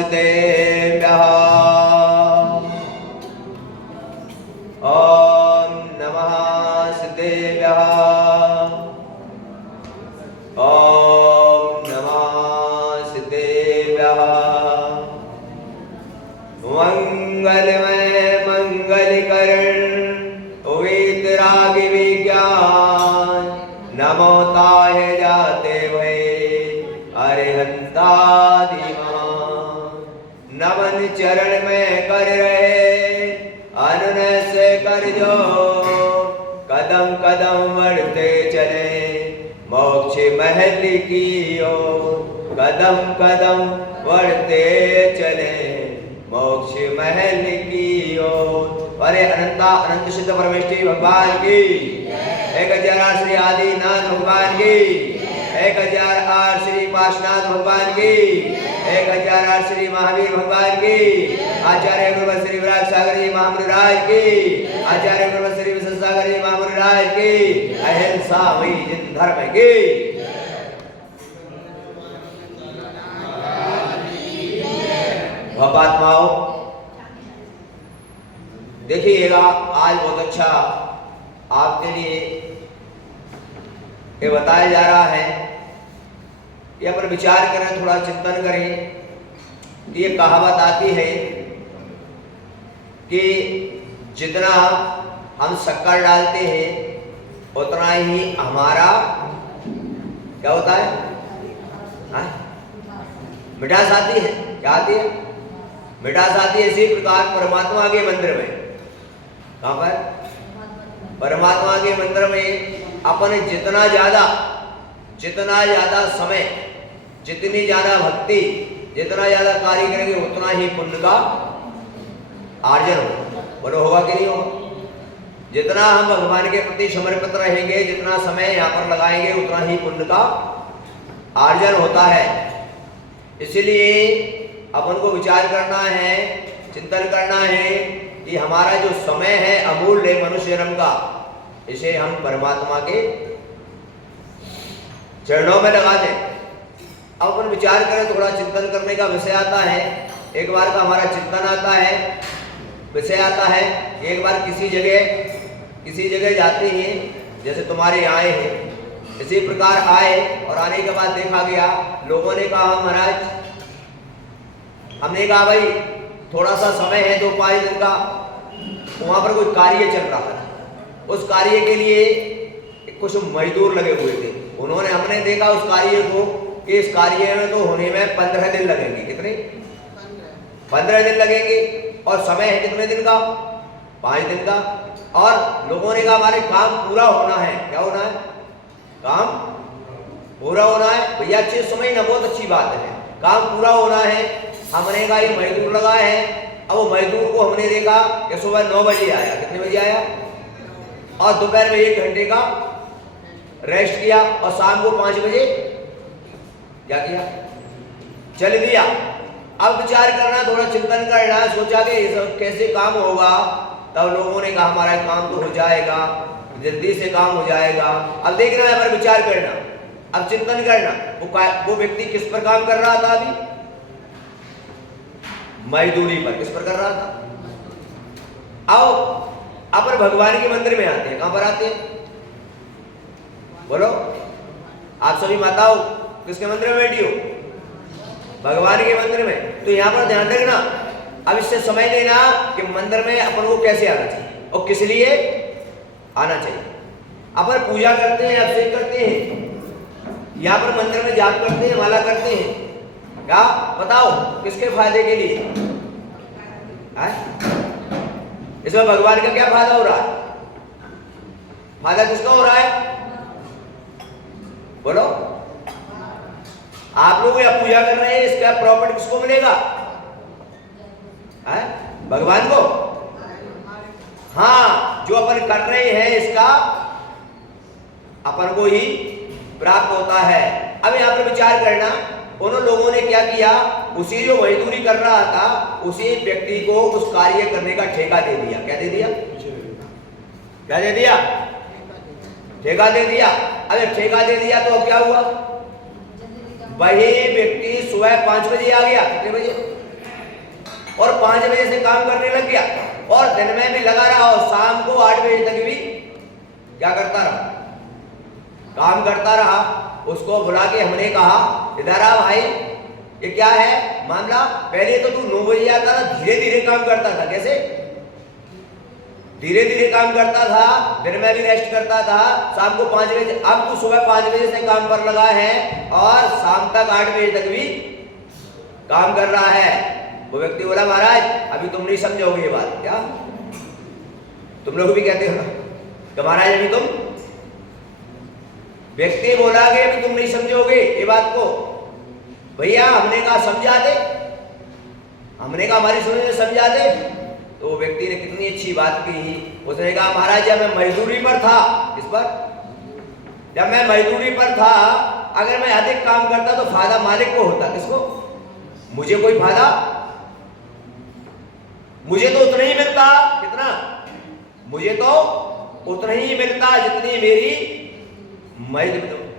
नमस्तेभ्यः। ओम नमः सिद्धेभ्यः। ओम नमः सिद्धेभ्यः। मंगलमय मंगलकरण वीतरागी विज्ञान नमो ताहे जाते भय अरिहंतादिमान। नमन चरण में कर रहे अनुनय से कर जो कदम कदम बढ़ते चले मोक्ष महल की ओर। कदम कदम बढ़ते चले मोक्ष महल की ओर। अरे अनंता अनंत सिद्ध परमेष्टि भगवान की 1008 श्री आदिनाथ भगवान की 1008 श्री पार्श्वनाथ भगवान की 1008 श्री महावीर भगवान की आचार्य गुरु श्री विराट सागर जी महामुराज की आचार्य गुरु श्री विश्व सागर जी महामुराज की अहिंसा वही जिन धर्म की। भक्तात्माओं देखिएगा आज बहुत अच्छा आपके लिए ये बताया जा रहा है। ये पर विचार करें थोड़ा चिंतन करें। ये कहावत आती है कि जितना हम शक्कर डालते हैं उतना ही हमारा क्या होता है मिठास आती है। क्या आती है? मिठास आती है। इसी प्रकार परमात्मा के मंदिर में कहां पर परमात्मा के मंदिर में अपन जितना ज्यादा समय जितनी ज्यादा भक्ति जितना ज्यादा कार्य करेंगे उतना ही पुण्य का आर्जन होगा। बोलो होगा कि नहीं होगा? जितना हम भगवान के प्रति समर्पित रहेंगे जितना समय यहाँ पर लगाएंगे उतना ही पुण्य का आर्जन होता है। इसलिए अपन को विचार करना है चिंतन करना है कि हमारा जो समय है अमूल्य मनुष्य जन्म का इसे हम परमात्मा के चरणों में लगा दें। अब अपन विचार करें थोड़ा चिंतन करने का विषय आता है। एक बार का हमारा चिंतन आता है विषय आता है। एक बार किसी जगह जाते हैं जैसे तुम्हारे आए हैं इसी प्रकार आए और आने के बाद देखा गया लोगों ने कहा महाराज हमने कहा भाई थोड़ा सा समय है 2-5 दिन का। वहां पर कोई कार्य चल रहा था। उस कार्य के लिए कुछ मजदूर लगे हुए थे। हमने देखा उस कार्य को कि इस कार्य में तो होने में 15 दिन लगेंगे। कितने? 15 दिन लगेंगे। और समय है कितने दिन का? 5 दिन का। और लोगों ने कहा हमारे काम पूरा होना है। क्या होना है? काम पूरा होना है। भैया अच्छे समय ना बहुत अच्छी बात है। काम पूरा होना है। हमने कहा ये मजदूर लगा है। अब वो मजदूर को हमने देखा कि सुबह 9 बजे आया। कितने बजे आया? और दोपहर में 1 घंटे का रेस्ट किया और शाम को 5 बजे क्या किया? चल दिया। अब विचार करना थोड़ा चिंतन करना सोचा कि ये सब कैसे काम होगा। तब लोगों ने कहा हमारा काम तो हो जाएगा जल्दी से काम हो जाएगा। अब देखना है पर विचार करना अब चिंतन करना वो व्यक्ति किस पर काम कर रहा था? अभी मजदूरी पर। किस पर कर रहा था? आओ अपन भगवान के मंदिर में आते हैं। कहां पर आते हैं? बोलो आप सभी माताओं किसके मंदिर में बैठी हो? भगवान के मंदिर में। तो यहां पर ध्यान रखना अब इससे समझ लेना कि मंदिर में अपन को कैसे आना चाहिए और किस लिए आना चाहिए। अपन पूजा करते हैं अभिषेक करते हैं यहाँ पर मंदिर में जाप करते हैं माला करते हैं। क्या बताओ किसके फायदे के लिए? इसमें भगवान का क्या फायदा हो रहा है? फायदा किसका हो रहा है? बोलो आप लोग या पूजा कर रहे हैं इसका प्रॉफिट किसको मिलेगा? भगवान को। हाँ जो अपन कर रहे हैं इसका अपन को ही प्राप्त होता है। अब यहाँ पर विचार करना उन लोगों ने क्या किया उसी जो मजदूरी कर रहा था उसी व्यक्ति को उस कार्य करने का ठेका दे दिया। क्या दे दिया? क्या दे दिया? ठेका दे दिया। अगर ठेका दे दिया तो अब क्या हुआ? वही व्यक्ति सुबह 5 बजे आ गया। कितने बजे? और 5 बजे से काम करने लग गया और दिन में भी लगा रहा और शाम को 8 बजे तक भी क्या करता रहा, काम करता रहा। उसको बुला के हमने कहा, इधर आ भाई, ये क्या है मामला? पहले तो तू 9 बजे आता था, धीरे धीरे काम करता था। कैसे धीरे धीरे काम करता था? दिन में भी रेस्ट करता था, शाम को 5 बजे। अब तू सुबह 5 बजे से काम पर लगा है और शाम तक 8 बजे तक भी काम कर रहा है। वो व्यक्ति बोला, महाराज अभी तुम नहीं समझोगे ये बात। क्या तुम लोग भी कहते हो ना कि महाराज अभी तुम, व्यक्ति बोला कि अभी तुम नहीं समझोगे ये बात को। भैया हमने कहा समझा दे, हमने कहा हमारी सुनने में समझा दे। तो वो व्यक्ति ने कितनी अच्छी बात की। उसने कहा, महाराज जब मैं मजदूरी पर था, इस पर जब मैं मजदूरी पर था, अगर मैं अधिक काम करता तो फायदा मालिक को होता। किसको? मुझे कोई फायदा, मुझे तो उतना ही मिलता। कितना? मुझे तो उतना ही मिलता जितनी मेरी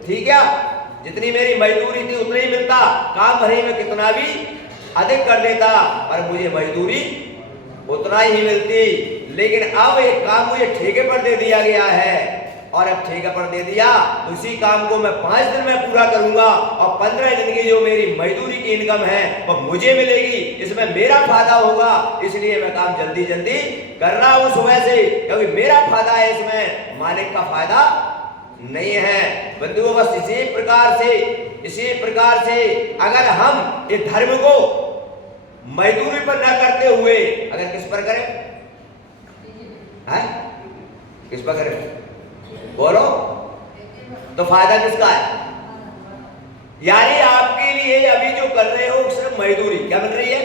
ठीक है, जितनी मेरी मजदूरी थी उतना ही मिलता। काम भले में कितना भी अधिक कर देता पर मुझे मजदूरी उतना ही मिलती। लेकिन अब एक काम मुझे ठेके पर दे दिया गया है और अब ठेके पर दे दिया, उसी काम को मैं 5 दिन में पूरा करूंगा और 15 दिन की जो मेरी मजदूरी की इनकम है वो मुझे मिलेगी। इसमें मेरा फायदा होगा, इसलिए मैं काम जल्दी जल्दी कर रहा हूं सुबह से, क्योंकि मेरा फायदा है, इसमें मालिक का फायदा नहीं है। बंधुओं बस इसी प्रकार से अगर हम इस धर्म को मजदूरी पर न करते हुए अगर किस पर करें, है किस पर करें बोलो, तो फायदा किसका है? यानी आपके लिए अभी जो कर रहे हो सिर्फ मजदूरी क्या मिल रही है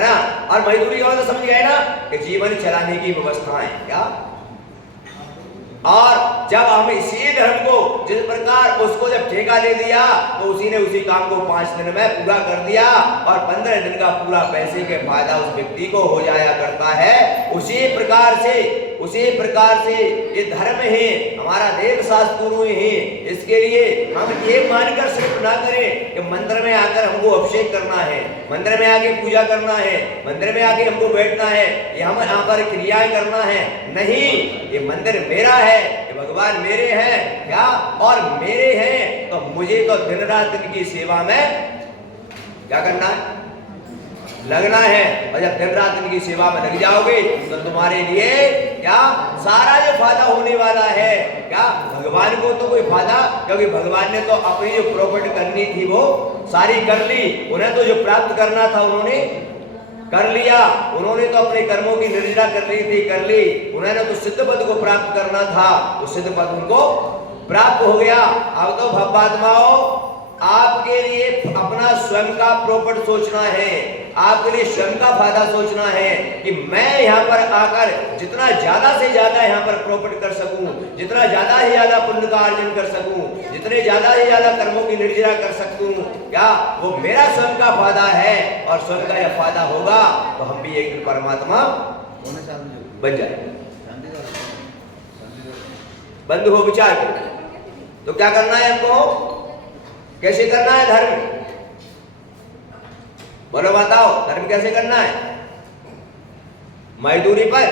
ना? और मजदूरी का मतलब समझ गए ना कि जीवन चलाने की व्यवस्थाएं क्या। और जब हम इसी धर्म को जिस प्रकार उसको जब ठेका दे दिया तो उसी ने उसी काम को 5 दिन में पूरा कर दिया और 15 दिन का पूरा पैसे के फायदा उस व्यक्ति को हो जाया करता है। उसी प्रकार से ये धर्म है हमारा, देव शास्त्र है। इसके लिए हम ये मानकर सिर्फ ना करें कि मंदिर में आकर हमको अभिषेक करना है, मंदिर में आके पूजा करना है, मंदिर में आके हमको बैठना है, ये हम यहाँ पर क्रियाएं करना है। नहीं, ये मंदिर मेरा है, ये भगवान मेरे हैं क्या, और मेरे हैं तो मुझे तो दिन रात इनकी सेवा में क्या करना है, लगना है। और जब दिन रात इनकी सेवा में लग जाओगे तो तुम्हारे लिए क्या सारा जो फायदा होने वाला है। क्या भगवान को तो कोई फायदा, क्योंकि भगवान ने तो अपनी जो प्रॉपर्टी करनी थी वो सारी कर ली। उन्हें तो जो प्राप्त करना था उन्होंने कर लिया। उन्होंने तो अपने कर्मों की निर्जरा कर ली थी, कर ली। उन्होंने तो सिद्ध पद को प्राप्त करना था, उस सिद्ध पद उनको प्राप्त हो गया। अब तो भवात्माओं आपके लिए अपना स्वयं का प्रॉफिट सोचना है, आपके लिए स्वयं का फायदा सोचना है कि मैं यहाँ पर आकर जितना ज्यादा से ज्यादा यहाँ पर प्रॉफिट कर सकूं, जितना ज्यादा से ज्यादा पुण्य का अर्जन कर सकूं, जितने ज्यादा से ज्यादा कर्मों की निर्जरा कर सकूं, क्या वो मेरा स्वयं का फायदा है। और स्वयं का यह फायदा होगा तो हम भी एक दिन परमात्मा बन जाए। बंधु हो विचार करो तो क्या करना है हमको, कैसे करना है धर्म, बोलो बताओ धर्म कैसे करना है? मजदूरी पर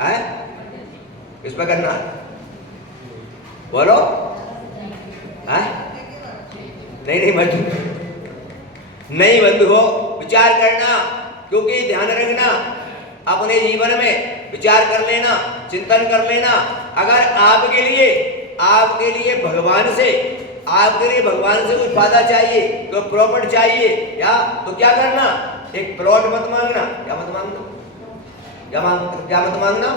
है, किस पर करना है बोलो? है नहीं मजदूरी नहीं। बंधु हो विचार करना, क्योंकि ध्यान रखना अपने जीवन में विचार कर लेना, चिंतन कर लेना। अगर आपके लिए भगवान से कुछ फायदा चाहिए, तो प्रॉफिट चाहिए क्या, तो क्या करना, एक प्लॉट मत मांगना। क्या मत मांगना, क्या मत मांगना,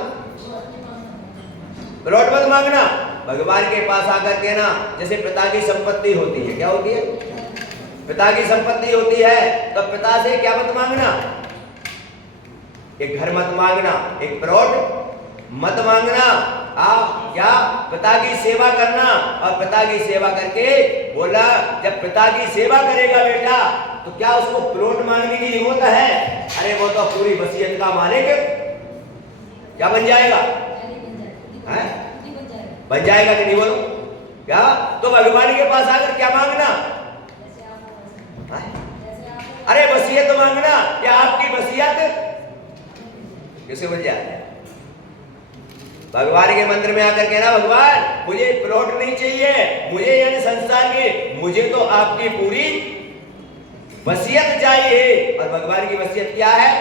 प्लॉट मत मांगना। भगवान के पास आकर के ना, जैसे पिता की संपत्ति होती है, क्या होती है, पिता की संपत्ति होती है, तो पिता से क्या मत मांगना, एक घर मत मांगना, एक प्लॉट मत मांगना। क्या पिता की सेवा करना, और पिता की सेवा करके बोला जब पिता की सेवा करेगा बेटा तो क्या उसको प्लॉट मांगने की जरूरत है? अरे वो तो पूरी वसीयत का मालिक क्या बन जाएगा, है बन जाएगा कि नहीं बोलो? क्या तो भगवान के पास आकर क्या मांगना, अरे वसीयत मांगना, क्या आपकी वसीयत कैसे बन जाए? भगवान के मंदिर में आकर कहना, भगवान मुझे प्लॉट नहीं चाहिए, मुझे यानी संसार के, मुझे तो आपकी पूरी वसीयत चाहिए। और भगवान की वसीयत क्या है?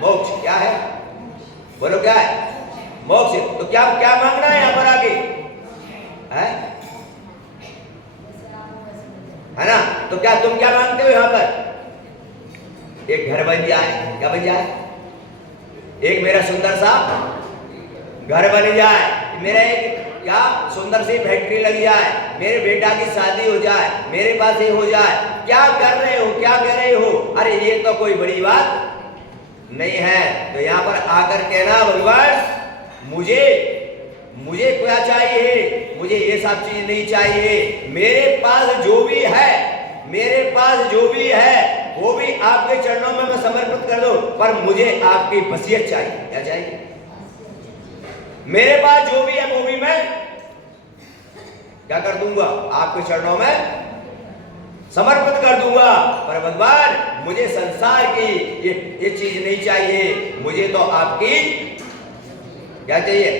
मोक्ष। क्या है? बोलो क्या है? मोक्ष। तो क्या क्या मांगना है यहां पर आगे? है ना? तो क्या तुम क्या मांगते हो यहां पर? एक घर बन जाए। क्या बन जाए? एक मेरा सुंदर सा घर बन जाए, मेरा एक क्या सुंदर सी फैक्ट्री लग जाए, मेरे बेटा की शादी हो जाए, मेरे पास ये हो जाए। क्या कर रहे हो? क्या कह रहे हो? अरे ये तो कोई बड़ी बात नहीं है। तो यहां पर आकर कहना, भगवान मुझे क्या चाहिए? मुझे ये सब चीज नहीं चाहिए। मेरे पास जो भी है, मेरे पास जो भी है वो भी आपके चरणों में मैं समर्पित कर दूं, पर मुझे आपकी वसीयत चाहिए। क्या चाहिए? मेरे पास जो भी है वो भी मैं क्या कर दूंगा? आपके चरणों में समर्पित कर दूंगा। पर भगवान मुझे संसार की ये चीज नहीं चाहिए, मुझे तो आपकी क्या चाहिए?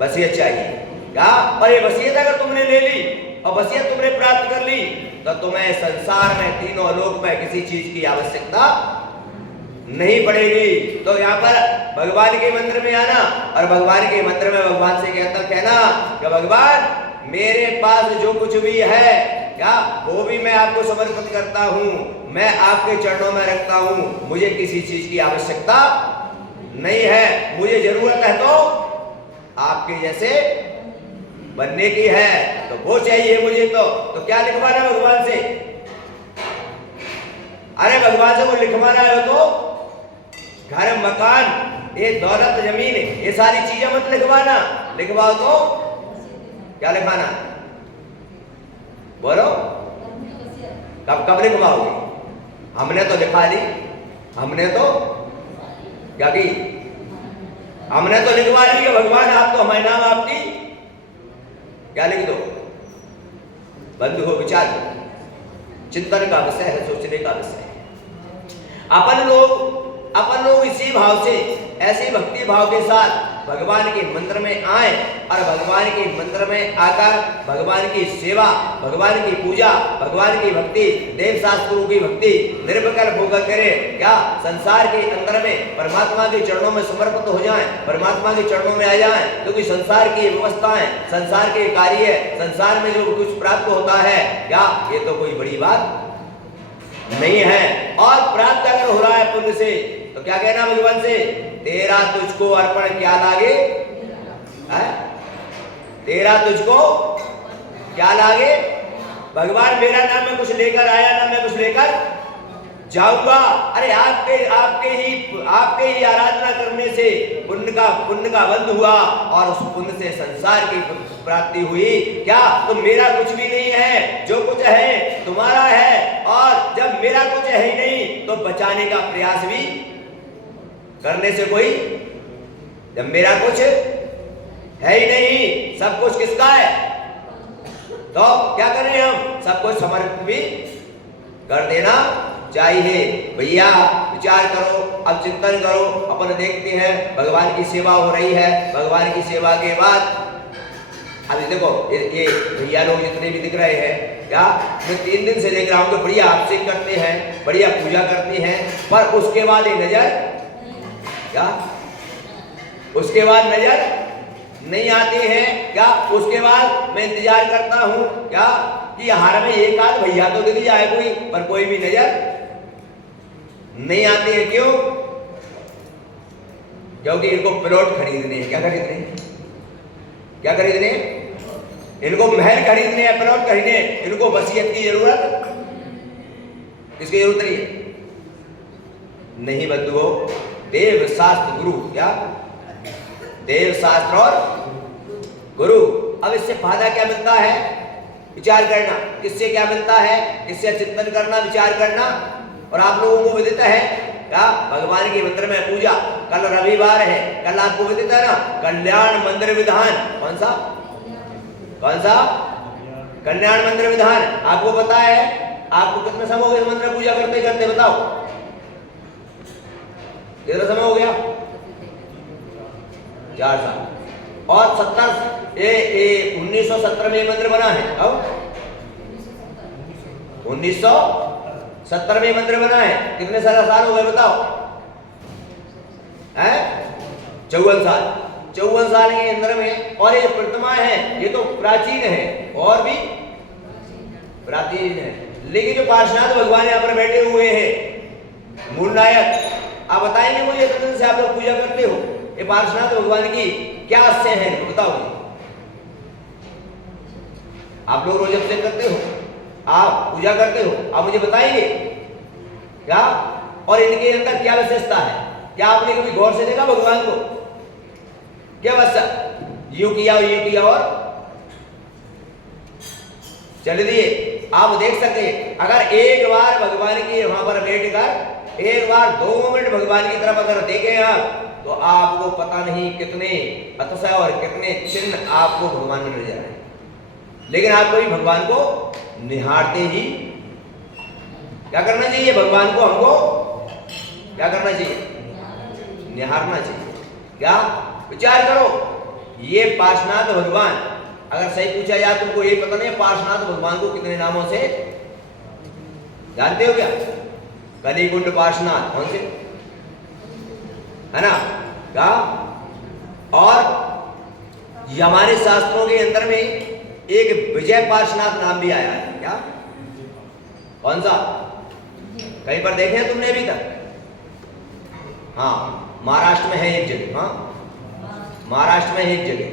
वसीयत चाहिए। क्या? और ये वसीयत अगर तुमने ले ली और वसीयत तुमने प्राप्त कर ली तो तुम्हें संसार में तीनों लोक में किसी चीज की आवश्यकता नहीं पड़ेगी। तो यहाँ पर भगवान के मंदिर में आना और भगवान के मंदिर में भगवान से कहना कि भगवान मेरे पास जो कुछ भी है क्या वो भी मैं आपको समर्पित करता हूँ, मैं आपके चरणों में रखता हूँ। मुझे किसी चीज की आवश्यकता नहीं है। मुझे जरूरत है तो आपके जैसे बनने की है, तो वो चाहिए मुझे। तो क्या लिखवाना भगवान से? अरे भगवान से वो लिखवाना है तो घर मकान ये दौलत जमीन ये सारी चीजें मत लिखवाना। लिखवाओ तो क्या लिखवाना? बोलो कब कब लिखवाओगे? हमने तो लिखा दी, हमने तो क्या की? हमने तो लिखवा ली कि भगवान आप तो हमारे नाम आपकी क्या लिख दो? बंधु हो विचार, चिंतन का विषय है, सोचने का विषय है। अपन लोग इसी भाव से, ऐसे भक्ति भाव के साथ भगवान के मंदिर में आए और भगवान के मंदिर में आकर भगवान की सेवा, भगवान की पूजा, भगवान की भक्ति, देव शास्त्रों की भक्ति निर्विकल्प होकर करें। क्या संसार के अंदर में परमात्मा के चरणों में समर्पित हो जाएं, परमात्मा के चरणों में आ जाएं। क्योंकि संसार की व्यवस्थाएं, संसार के कार्य, संसार में जो कुछ प्राप्त होता है क्या ये तो कोई बड़ी बात नहीं है। और प्राप्त अगर हो रहा है पुण्य से तो क्या कहना भगवान से? तेरा तुझको अर्पण क्या लागे? तेरा तुझको क्या लागे? भगवान मेरा नाम में कुछ लेकर आया ना मैं कुछ लेकर जाऊंगा। अरे आपके ही आराधना करने से पुण्य का बंध हुआ और उस पुण्य से संसार की प्राप्ति हुई। क्या? तो मेरा कुछ भी नहीं है, जो कुछ है तुम्हारा है। और जब मेरा कुछ है ही नहीं तो बचाने का प्रयास भी करने से कोई, जब मेरा कुछ है ही नहीं, सब कुछ किसका है, तो क्या करें हम? सब कुछ समर्पित भी कर देना चाहिए। भैया विचार करो, अब चिंतन करो। अपन देखते हैं भगवान की सेवा हो रही है। भगवान की सेवा के बाद अभी देखो ये भैया लोग जितने भी दिख रहे हैं, क्या मैं 3 दिन से देख रहा हूँ कि बढ़िया अभिषेक करते हैं, बढ़िया पूजा करती हैं, पर उसके बाद ये नजर क्या, उसके बाद नजर नहीं आती है। क्या उसके बाद मैं इंतजार करता हूँ क्या कि हार में एक आध भैया तो दिख जाए कोई, पर कोई भी नजर नहीं आती है। क्यों? क्योंकि इनको प्लॉट खरीदने हैं। क्या खरीदने? क्या खरीदने? इनको महल खरीदने हैं, प्लॉट खरीदने। इनको वसीयत की जरूरत, इसकी जरूरत नहीं है। नहीं बंधुओं, देव शास्त्र गुरु, क्या देव शास्त्र और गुरु। अब इससे फायदा क्या मिलता है? विचार करना। किससे क्या मिलता है? इससे चिंतन करना, विचार करना। और आप लोगों को विदित है क्या भगवान के मंदिर में पूजा, कल रविवार है, कल आपको विदित है ना कल्याण मंदिर विधान। कौन सा? कल्याण मंदिर विधान आपको पता है आपको कितना समय हो गया मंत्र पूजा करते करते, बताओ कितना समय हो गया? 4 साल। और 1970 में मंदिर बना है। अब 1970 में मंदिर बना है, कितने साल हो गए बताओ? है 54 साल। 54 साल के अंदर में, और ये प्रतिमा है ये तो प्राचीन है और भी प्राचीन है, लेकिन जो पार्श्वनाथ भगवान यहाँ पर बैठे हुए हैं मूल नायक, आप बताएंगे मुझे कितने दिन से आप लोग पूजा करते हो? ये पार्श्वनाथ भगवान की क्या आस्ते हैं बताओ? आप लोग रोज अभिषेक करते हो, आप पूजा करते हो, आप मुझे बताएंगे क्या? और इनके अंदर क्या विशेषता है? क्या आपने कभी गौर से देखा भगवान को? क्या बस यूं किया और चल दिए? आप देख सकते हैं, अगर एक बार भगवान की वहां पर बैठकर एक बार 2 मिनट भगवान की तरफ अगर देखें आप, तो आपको पता नहीं कितने अतिशय और कितने चिन्ह आपको भगवान में नजर आए। लेकिन आपको भी भगवान को निहारते ही क्या करना चाहिए? भगवान को हमको क्या करना चाहिए? निहारना चाहिए। क्या विचार करो, ये पार्श्वनाथ भगवान, अगर सही पूछा जाए तुमको ये पता नहीं पार्श्वनाथ भगवान को कितने नामों से जानते हो क्या? कलिकुंड पार्श्वनाथ, कौन से है ना? क्या? और ये हमारे शास्त्रों के अंदर में एक विजय पार्श्वनाथ नाम भी आया है। क्या? कौन सा? कहीं पर देखे तुमने अभी तक? हाँ, महाराष्ट्र में है एक जगह। हाँ, महाराष्ट्र में एक जगह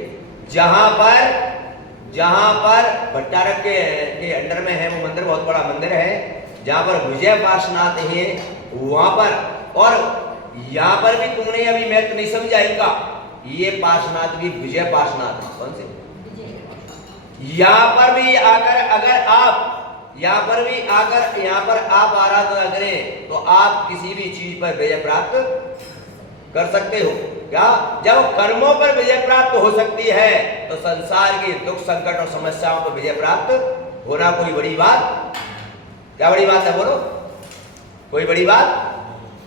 जहां पर भट्टारक के अंडर में है वो मंदिर, बहुत बड़ा मंदिर है जहां पर विजय पार्श्वनाथ है वहां पर। और यहां पर भी तुमने अभी मैं तो नहीं समझा इनका, ये पार्श्वनाथ भी विजय पार्श्वनाथ है। कौन से? यहां पर भी आकर अगर आप यहां पर आप आराधना करें तो आप किसी भी चीज पर विजय प्राप्त कर सकते हो। क्या? जब कर्मों पर विजय प्राप्त हो सकती है तो संसार की दुख संकट और समस्याओं पर विजय प्राप्त होना कोई बड़ी बात, क्या बड़ी बात है? बोलो, कोई बड़ी बात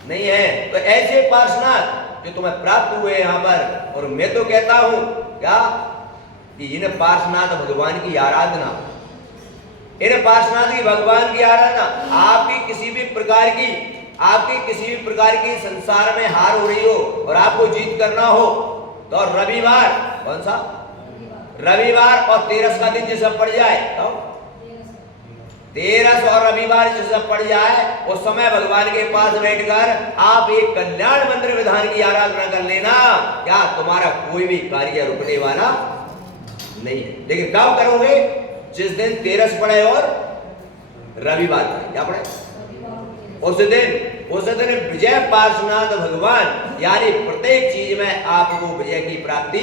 नहीं है। तो ऐसे पार्श्वनाथ जो तुम्हें प्राप्त हुए यहाँ पर, और मैं तो कहता हूं क्या कि इन पार्श्वनाथ भगवान की आराधना, इन पार्श्वनाथ की भगवान की आराधना, आपकी किसी भी प्रकार की संसार में हार हो रही हो और आपको जीत करना हो तो रविवार, कौन सा? रविवार और 13 का दिन जैसा पड़ जाए, तो 13 और रविवार जैसा पड़ जाए उस समय भगवान के पास बैठकर आप एक कल्याण मंत्र विधान की आराधना कर लेना, क्या तुम्हारा कोई भी कार्य रुकने वाला नहीं है। लेकिन कब करोगे? जिस दिन 13 पड़े और रविवार पड़े। क्या पड़े? उस दिन विजय पार्श्वनाथ भगवान यानी प्रत्येक चीज में आपको विजय की प्राप्ति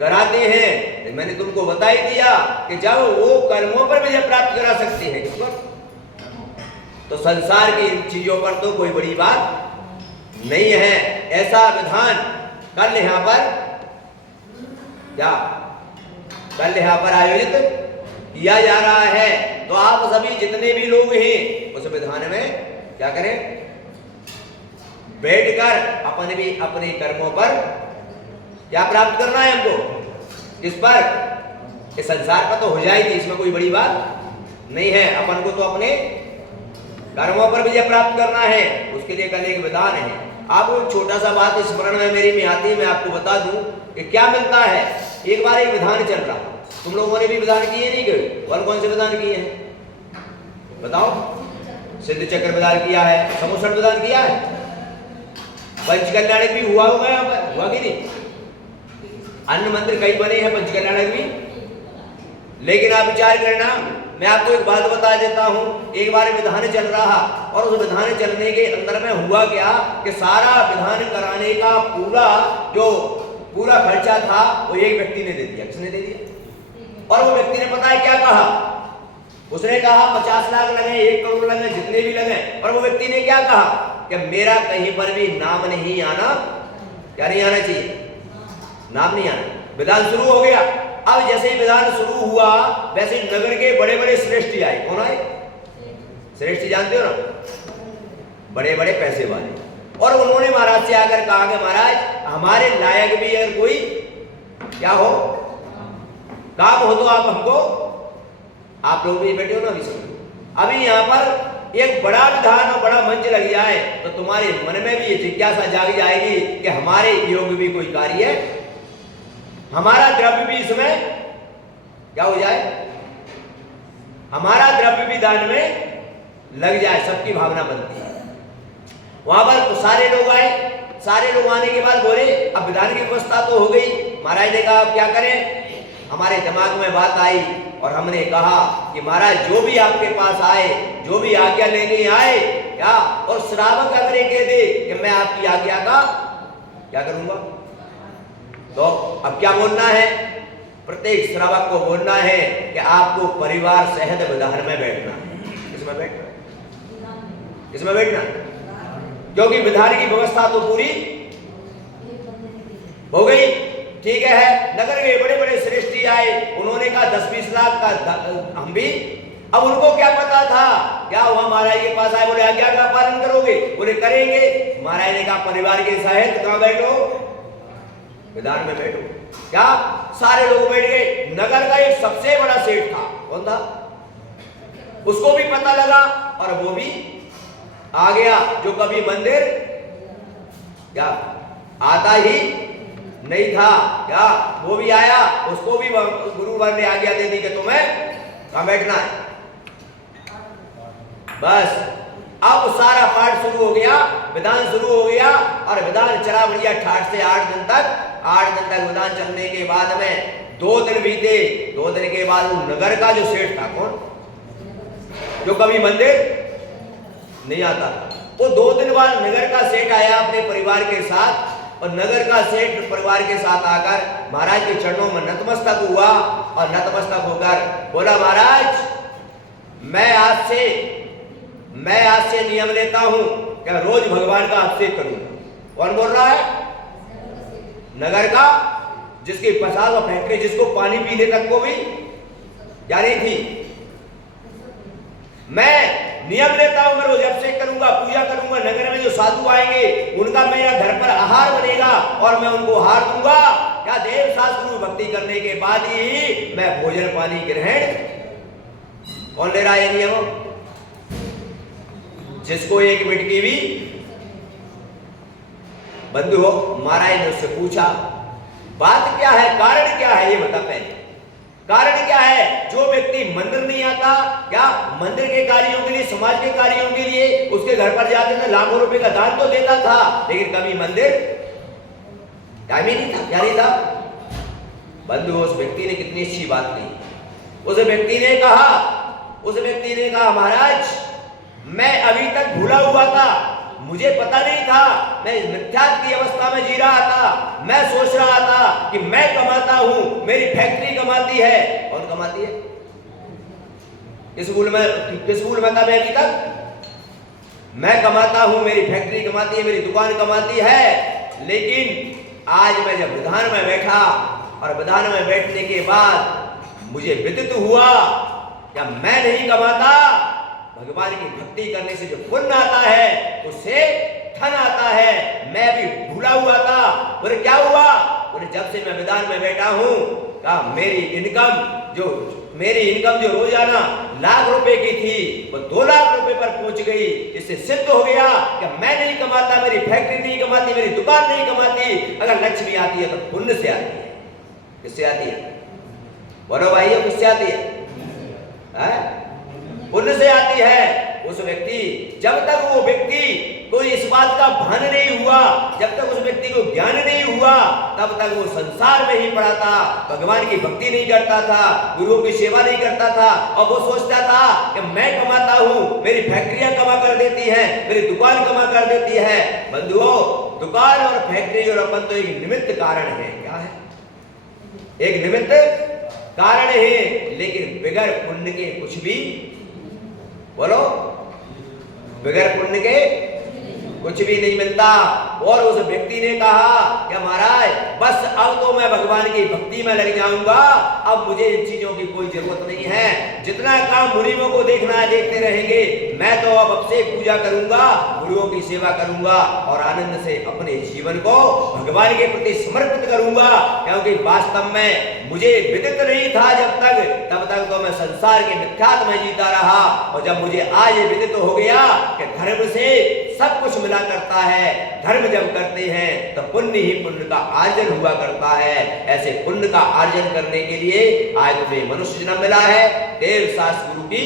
कराते हैं। मैंने तुमको बता ही दिया कि जब वो कर्मों पर विजय प्राप्त करा सकते हैं तो संसार की इन चीजों पर तो कोई बड़ी बात नहीं है। ऐसा विधान कल यहाँ पर क्या कल यहाँ पर आयोजित किया जा रहा है। तो आप सभी जितने भी लोग हैं उस विधान में क्या करें? बैठकर अपन भी अपने कर्मों पर क्या प्राप्त करना है हमको? इस पर, इस संसार पर तो हो जाएगी, इसमें कोई बड़ी बात नहीं है। अपन को तो अपने कर्मों पर विजय प्राप्त करना है, उसके लिए कल एक विधान है। आपको एक छोटा सा बात स्मरण में मेरी में आती है, मैं आपको बता दूं कि क्या मिलता है। एक बार एक विधान चल रहा, तुम लोगों ने भी विधान किए नहीं गए? कौन से विधान किए हैं बताओ? सिद्ध चक्र विधान किया है, समुसरण विधान किया है, पंचकल्याणक भी हुआ होगा, यहाँ पर हुआ कि नहीं? अन्य मंत्र कई बने हैं पंचकल्याणक भी। लेकिन आप विचार करना, मैं आपको एक बात बता देता हूं। एक बार विधान चल रहा और उस विधान चलने के अंदर में हुआ क्या कि सारा विधान कराने का पूरा खर्चा था वो एक व्यक्ति ने दे दिया। किसने दे दिया? और वो व्यक्ति ने पता है क्या कहा? उसने कहा 50 लाख लगे, 1 करोड़ लगे, जितने भी लगे। और वो व्यक्ति ने क्या कहा कि मेरा कहीं पर भी नाम नहीं आना, क्या नहीं आना चाहिए? नाम नहीं आना। विधान शुरू हो गया। अब जैसे ही विधान शुरू हुआ वैसे नगर के बड़े बड़े श्रेष्ठी आए। कौन आए? श्रेष्ठी जानते हो ना, बड़े बड़े पैसे वाले। और उन्होंने महाराज से आकर कहा कि महाराज हमारे लायक भी अगर कोई क्या हो, काम हो तो आप हमको, आप लोग भी बैठे हो ना अभी सब, अभी यहाँ पर एक बड़ा विधान और बड़ा मंच लग जाए तो तुम्हारे मन में भी ये जिज्ञासा जाग जाएगी कि हमारे योग भी कोई कार्य है, हमारा द्रव्य भी इसमें क्या हो जाए, हमारा द्रव्य भी दान में लग जाए, सबकी भावना बनती है। वहां पर तो सारे लोग आए, सारे लोग आने के बाद बोले अब विधान की व्यवस्था तो हो गई। महाराज ने कहा अब क्या करें, हमारे दिमाग में बात आई और हमने कहा कि महाराज जो भी आपके पास आए, जो भी आज्ञा लेने आए क्या, और श्रावक अगर ये कह दे कि मैं आपकी आज्ञा का क्या करूंगा, तो अब क्या बोलना है, प्रत्येक श्रावक को बोलना है कि आपको परिवार सहित विधान में बैठना है। किसमें बैठना, किसमें बैठना, क्योंकि विधान की व्यवस्था तो पूरी हो गई। ठीक है, नगर के बड़े बड़े श्रेष्ठी आए, उन्होंने कहा 10-20 लाख का हम भी, अब उनको क्या पता था, क्या हुआ महाराज के पास आए, बोले आज्ञा का पालन करोगे, बोले करेंगे। महाराज ने कहा परिवार के सहित कहां बैठो, विधान में बैठो। क्या सारे लोग बैठ गए। नगर का एक सबसे बड़ा सेठ था, कौन था, उसको भी पता लगा और वो भी आ गया, जो कभी मंदिर क्या आता ही नहीं था, क्या वो भी आया, उसको भी गुरुवर ने आज्ञा दे दी कि तुम्हें कहां बैठना है। बस अब सारा पाठ शुरू हो गया, विधान शुरू हो गया और विधान चला बढ़िया ठाठ से 8 दिन तक। 8 दिन तक विधान चलने के बाद में 2 दिन बीते। 2 दिन के बाद वो नगर का जो सेठ था, कौन, जो कभी मंदिर नहीं आता, वो 2 दिन बाद नगर का सेठ आया अपने परिवार के साथ, और नगर का सेठ परिवार के साथ आकर महाराज के चरणों में नतमस्तक हुआ और नतमस्तक होकर बोला महाराज मैं आज से नियम लेता हूं कि रोज भगवान का अभिषेक करूंगा। कौन बोल रहा है, नगर का, जिसकी 50 फैक्ट्री, जिसको पानी पीने तक को भी जानी थी। मैं नियम लेता हूं, मैं रोज अभिषेक करूंगा, पूजा करूंगा, नगर में जो साधु आएंगे उनका मेरा घर पर आहार बनेगा और मैं उनको आहार दूंगा। क्या देव शास्त्र भक्ति करने के बाद ही मैं भोजन पानी ग्रहण। कौन ले रहा है नियम, जिसको एक मिनट की भी बंधु हो। महाराज ने उससे पूछा बात क्या है, कारण क्या है, ये बता पहले, कारण क्या है। जो व्यक्ति मंदिर नहीं आता, क्या मंदिर के कार्यों के लिए, समाज के कार्यों के लिए उसके घर पर जाते थे, लाखों रुपए का दान तो देता था, लेकिन कभी मंदिर टाइम ही नहीं था, क्या नहीं था। बंधु उस व्यक्ति ने कितनी अच्छी बात कही। उस व्यक्ति ने कहा महाराज मैं अभी तक भूला हुआ था, मुझे पता नहीं था, मैं मिथ्यात्व की अवस्था में जी रहा था। मैं सोच रहा था कि मैं कमाता हूं, मेरी फैक्ट्री कमाती है। कौन कमाती है, किस भूल में था मैं अभी तक, मैं कमाता हूं, मेरी फैक्ट्री कमाती है, मेरी दुकान कमाती है। लेकिन आज मैं जब विधान में बैठा और विधान में बैठने के बाद मुझे विदित हुआ क्या मैं नहीं कमाता, भगवान की भक्ति करने से जो पुण्य आता है उससे धन आता है। मैं भी भूला हुआ था। बोले क्या हुआ, बोले जब से मैं मैदान में बैठा हूं, क्या मेरी इनकम जो रोजाना लाख रुपए की थी वो 2 लाख रुपए पर पहुंच गई। इससे सिद्ध हो गया कि मैं नहीं कमाता, मेरी फैक्ट्री नहीं कमाती, मेरी दुकान नहीं कमाती। अगर लक्ष्मी आती है तो पुण्य से आती है। किससे आती है, बोलो भाइयों, किससे आती है? पुण्य से आती है। उस व्यक्ति, जब तक वो व्यक्ति कोई इस बात का भान नहीं हुआ, जब तक उस व्यक्ति को ज्ञान नहीं हुआ, तब तक वो संसार में ही पड़ा था, भगवान की भक्ति नहीं करता था, गुरुओं की सेवा नहीं करता था। और वो सोचता था कि मैं कमाता हूं, मेरी फैक्ट्रियां कमा कर देती हैं, मेरी दुकान कमा कर देती है। बंधुओं, दुकान और फैक्ट्री और अपन तो एक निमित्त कारण है। क्या है, एक निमित्त कारण है, लेकिन बगैर पुण्य के कुछ भी, बोलो, बगैर पुण्य के कुछ भी नहीं मिलता। और उस व्यक्ति ने कहा कि महाराज बस अब तो मैं भगवान की भक्ति में लग जाऊंगा, अब मुझे इन चीजों की कोई जरूरत नहीं है, जितना काम मुनियों को देखना है देखते रहेंगे, मैं तो अब से पूजा करूंगा, गुरुओं की सेवा करूंगा और आनंद से अपने जीवन को भगवान के प्रति समर्पित करूंगा। क्योंकि वास्तव में मुझे विदित नहीं था जब तक, तब तक तो मैं संसार के मिथ्यात्व में जीता रहा, और जब मुझे आज ये विदित हो गया कि धर्म से सब कुछ मिला करता है, धर्म जब करते हैं तो पुण्य ही पुण्य का आर्जन हुआ करता है। ऐसे पुण्य का आर्जन करने के लिए आज तुम्हें मनुष्य जन्म मिला है, देव शास्त्र गुरु की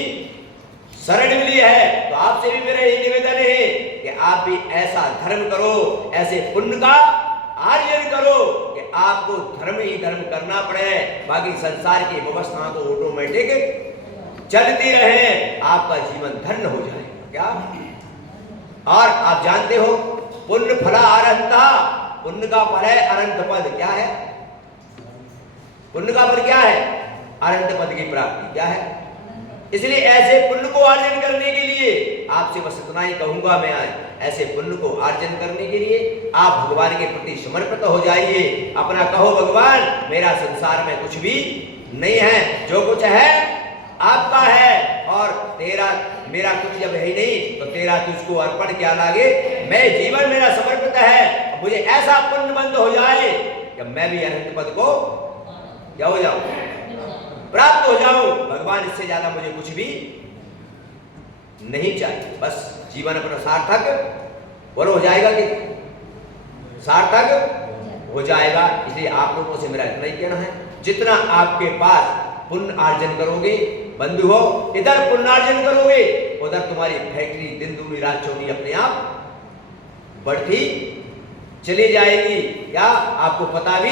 शरण मिली है। तो आपसे भी मेरा यही निवेदन है कि आप भी ऐसा धर्म करो, ऐसे पुण्य का आर्जन करो कि आपको धर्म ही धर्म करना पड़े, बाकी संसार की व्यवस्था तो ऑटोमेटिक चलती रहे, आपका जीवन धन्य हो जाएगा। क्या? और आप जानते हो पुण्य फला अनंता, पुण्य का फल है अनंत पद। क्या है पुण्य का फल? क्या है? अनंत पद की प्राप्ति। क्या है? इसलिए ऐसे पुण्य को अर्जन करने के लिए आपसे बस इतना ही कहूंगा मैं आज, ऐसे पुण्य को अर्जन करने के लिए आप भगवान के प्रति समर्पित हो जाइए। अपना कहो भगवान मेरा संसार में कुछ भी नहीं है, जो कुछ है आपका है, और तेरा मेरा कुछ जब है ही नहीं तो तेरा तुझको अर्पण क्या लागे, मैं जीवन मेरा समर्पित है। मुझे ऐसा पुण्य बंद हो जाए कि मैं भी अनंत पद को क्या हो जाऊं, प्राप्त हो जाऊं। भगवान इससे ज्यादा मुझे कुछ भी नहीं चाहिए, बस जीवन अपना सार्थक बोलो हो जाएगा कि सार्थक हो जाएगा। इसलिए आप लोगों से मेरा इतना ही कहना है, जितना आपके पास पुण्य अर्जन करोगे बंधु हो, इधर पुण्यार्जन करोगे उधर तुम्हारी फैक्ट्री दिन दूनी रात चौनी अपने आप बढ़ती चली जाएगी। क्या आपको पता भी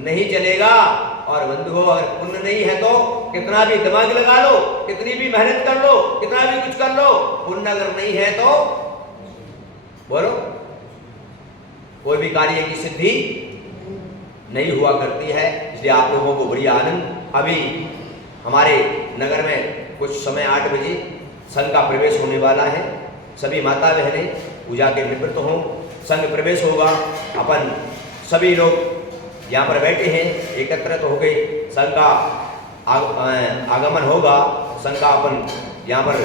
नहीं चलेगा। और बंधु हो अगर पुण्य नहीं है तो कितना भी दिमाग लगा लो, कितनी भी मेहनत कर लो, कितना भी कुछ कर लो, पुण्य अगर नहीं है तो बोलो कोई भी कार्य की सिद्धि नहीं हुआ करती है। इसलिए आप लोगों को बड़ी आनंद, अभी हमारे नगर में कुछ समय 8 बजे संघ का प्रवेश होने वाला है। सभी माता बहनें पूजा के निवृत्त हों, संघ प्रवेश होगा। अपन सभी लोग यहाँ पर बैठे हैं, एकत्रित हो गए, संघ का आगमन होगा, संघ का अपन यहाँ पर